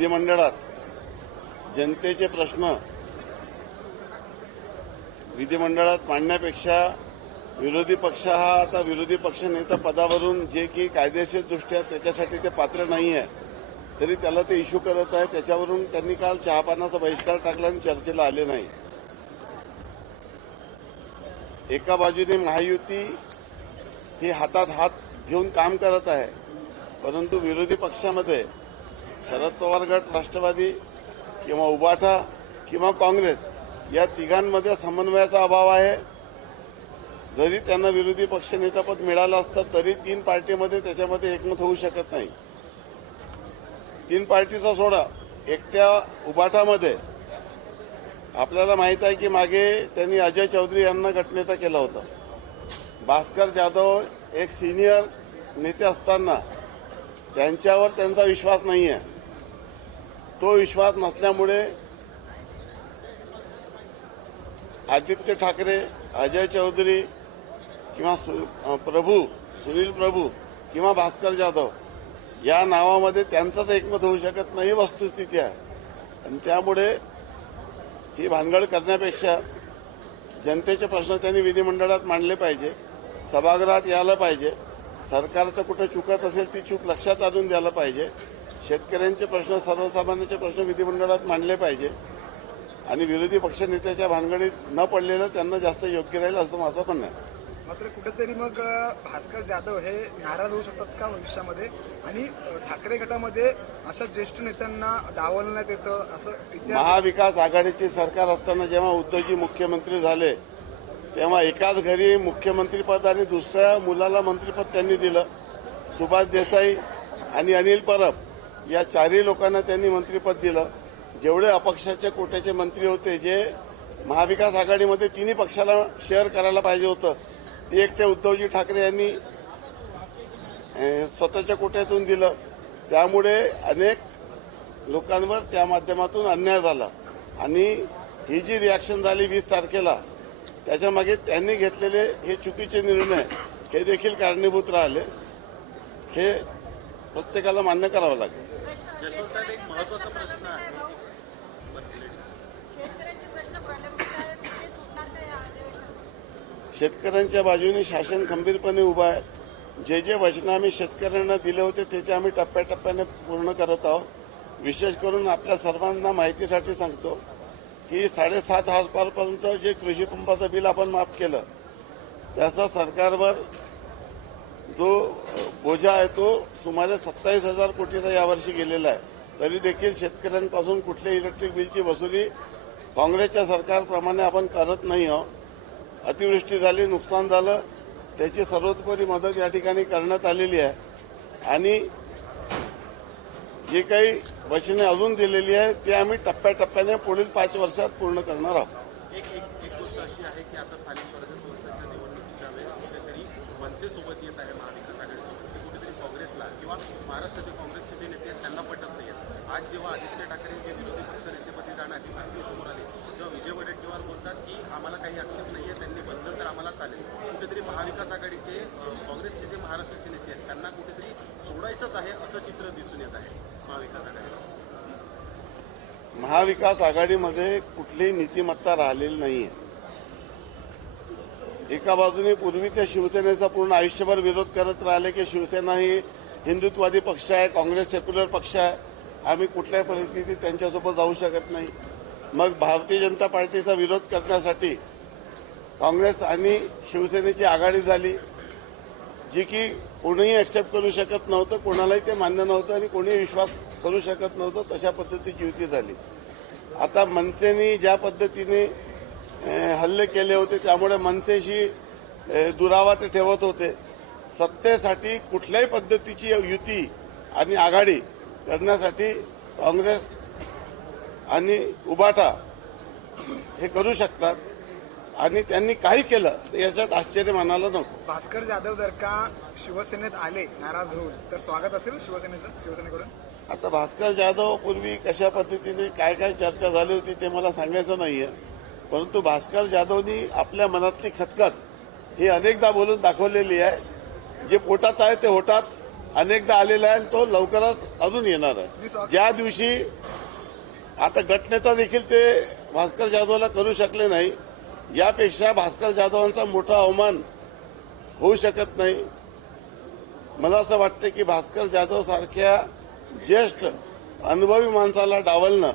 विधिमंडळात जनतेचे प्रश्न विधिमंडळात मांडण्यापेक्षा विरोधी पक्ष हा आता विरोधी पक्षनेता पदावरून जे की कायदेशीर दृष्ट्या त्याच्यासाठी ते पात्र नाही आहे तरी त्याला ते इश्यू करत आहे. त्याच्यावरून त्यांनी काल चहापानाचा बहिष्कार टाकला आणि चर्चेला आले नाही. एका बाजूने महायुती ही हातात हात घेऊन काम करत आहे, परंतु विरोधी पक्षामध्ये शरद पवार गट, राष्ट्रवादी किंवा उबाठा किंवा काँग्रेस या तिघांमध्ये समन्वयाचा अभाव आहे. जरी त्यांना विरोधी पक्षनेतापद मिळालं असतं तरी तीन पार्टीमध्ये त्याच्यामध्ये एकमत होऊ शकत नाही. तीन पार्टीचा सोडा, एकट्या उबाठामध्ये आपल्याला माहित आहे की मागे त्यांनी अजय चौधरी यांना गटनेता केला होता. भास्कर जाधव एक सिनियर नेते असताना त्यांच्यावर त्यांचा विश्वास नाही आहे. तो विश्वास नसल्यामुळे आदित्य ठाकरे, अजय चौधरी किंवा सुनील प्रभू किंवा भास्कर जाधव या नावामध्ये त्यांचाच एकमत होऊ शकत नाही, वस्तुस्थिती आहे. आणि त्यामुळे ही भानगड करण्यापेक्षा जनतेचे प्रश्न त्यांनी विधिमंडळात मांडले पाहिजे, सभागृहात यायला पाहिजे, सरकारचं कुठे चुकत असेल ती चूक लक्षात आणून द्यायला पाहिजे, शेतकऱ्यांचे प्रश्न, सर्वसामान्यांचे प्रश्न विधिमंडळात मांडले पाहिजे आणि विरोधी पक्षनेत्याच्या भानगडीत न पडलेलं त्यांना जास्त योग्य राहील असं माझं म्हणणं आहे. मात्र कुठेतरी मग भास्कर जाधव हे नाराज होऊ शकतात का भविष्यामध्ये? आणि ठाकरे गटामध्ये अशा ज्येष्ठ नेत्यांना डावलण्यात येतं असं महाविकास आघाडीचे सरकार असताना जेव्हा उद्धवजी मुख्यमंत्री झाले तेव्हा एकाच घरी मुख्यमंत्रीपद आणि दुसऱ्या मुलाला मंत्रीपद त्यांनी दिलं. सुभाष देसाई आणि अनिल परब या चारही लोकांना त्यांनी मंत्रीपद दिलं. जेवढे अपक्षाचे कोट्याचे मंत्री होते जे महाविकास आघाडीमध्ये तिन्ही पक्षाला शेअर करायला पाहिजे होतं ते एकटे उद्धवजी ठाकरे यांनी स्वतःच्या कोट्यातून दिलं. त्यामुळे अनेक लोकांवर त्या माध्यमातून अन्याय झाला आणि ही जी रिॲक्शन झाली 20 तारखेला त्याच्यामागे त्यांनी घेतलेले हे चुकीचे निर्णय हे देखील कारणीभूत राहिले. हे प्रत्येकाला मान्य करावं लागेल. जसवंत साहेब, एक महत्वाचा प्रश्न आहे. शेतकऱ्यांच्या बाजूने शासन खंबीरपणे उभा आहे. जे जे वचनं आम्ही शेतकऱ्यांना दिले होते ते आम्ही टप्प्याटप्प्याने पूर्ण करत आहोत. विशेष करून आपल्या सर्वांना माहितीसाठी सांगतो की 7.5 हॉर्सपावरपर्यंत जे कृषी पंपाचं बिल आपण माफ केलं त्याचा सरकारवर जो बोजा आहे तो सुमारे 27,000 कोटीचा यावर्षी गेलेला आहे. तरी देखील शेतकऱ्यांपासून कुठल्या इलेक्ट्रिक बिलची वसुली काँग्रेसच्या सरकारप्रमाणे आपण करत नाही आहोत. अतिवृष्टी झाली, नुकसान झालं, त्याची सर्वतोपरी मदत या ठिकाणी करण्यात आलेली आहे आणि जे काही वचने अजून दिलेली आहे ते आम्ही टप्प्याटप्प्याने पुढील 5 वर्षात पूर्ण करणार आहोत. एक गोष्ट अशी आहे की आता स्थानिक स्वराज्य संस्थांच्या निवडणुकीच्या वेळेस कुठेतरी मनसेसोबत येत आहे महाविकास आघाडीसोबत, ते कुठेतरी काँग्रेसला किंवा महाराष्ट्राचे काँग्रेसचे जे नेते आहेत त्यांना पटत नाही. आज जेव्हा आदित्य ठाकरे जे विरोधी पक्ष नेतेपदी जाण्याची बातमी समोर आली तेव्हा विजय वडेट्टीवार बोलतात की आम्हाला काही आक्षेप नाहीये, त्यांनी बनलं तर आम्हाला चालेल. कुठेतरी महाविकास आघाडीचे काँग्रेसचे जे महाराष्ट्राचे नेते आहेत त्यांना कुठेतरी सोडायचंच आहे असं चित्र दिसून येत आहे महाविकास आघाडीला. महाविकास आघाडीमध्ये कुठलीही नीतिमत्ता राहिलेली नाहीये. एका बाजूने पूर्वी ते शिवसेनेचा पूर्ण आयुष्यभर विरोध करत राहिले की शिवसेना ही हिंदुत्ववादी पक्ष आहे, काँग्रेस सेक्युलर पक्ष आहे, आम्ही कुठल्याही परिस्थितीत त्यांच्यासोबत जाऊ शकत नाही. मग भारतीय जनता पार्टीचा विरोध करण्यासाठी काँग्रेस आणि शिवसेनेची आघाडी झाली जी की कोणीही ऍक्सेप्ट करू शकत नव्हतं, कोणालाही ते मान्य नव्हतं आणि कोणीही विश्वास करू शकत नव्हतं. तशा पद्धतीची युती झाली. आता मनसेने ज्या पद्धतीने हल्ले केले होते त्यामुळे मनसेशी दुरावा ते ठेवत होते. सत्तेसाठी कुठल्याही पद्धतीची युती आणि आघाडी करण्यासाठी काँग्रेस आणि उबाटा हे करू शकतात आणि त्यांनी काही केलं तर याच्यात आश्चर्य मानायला नको. भास्कर जाधव जर का शिवसेनेत आले नाराज होऊन तर स्वागत असेल शिवसेनेकडून? आता भास्कर जाधव पूर्वी कशा पद्धतीने काय काय चर्चा झाली होती ते मला सांगायचं नाहीये, परंतु भास्कर जाधवनी आपल्या मनातली खतखत ही अनेकदा बोलून दाखवलेली आहे. जे पोटात आहे ते होटात अनेकदा आलेला आहे आणि तो लवकरच अजून येणार आहे. ज्या दिवशी आता गटनेता देखील ते भास्कर जाधवला करू शकले नाही, यापेक्षा भास्कर जाधवांचा मोठा अवमान होऊ शकत नाही. मला असं वाटतं की भास्कर जाधव सारख्या ज्येष्ठ अनुभवी माणसाला डावलणं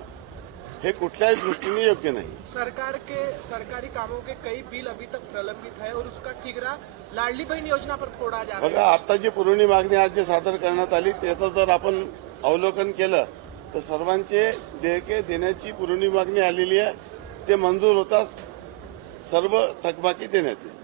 हे कुठल्याही दृष्टीने योग्य नाही. सरकार के सरकारी कामों के कई बिल अभी तक प्रलंबित है और उसका ठिकरा लाडली बहन योजना पर फोड़ा जा रहा है. बघा, आता जी पुरवणी मागणी आज जे सादर करण्यात आली त्याचं जर आपण अवलोकन केलं तर सर्वांचे देयके देण्याची पुरवणी मागणी आलेली आहे. ते मंजूर होताच सर्व थकबाकी देण्यात येईल.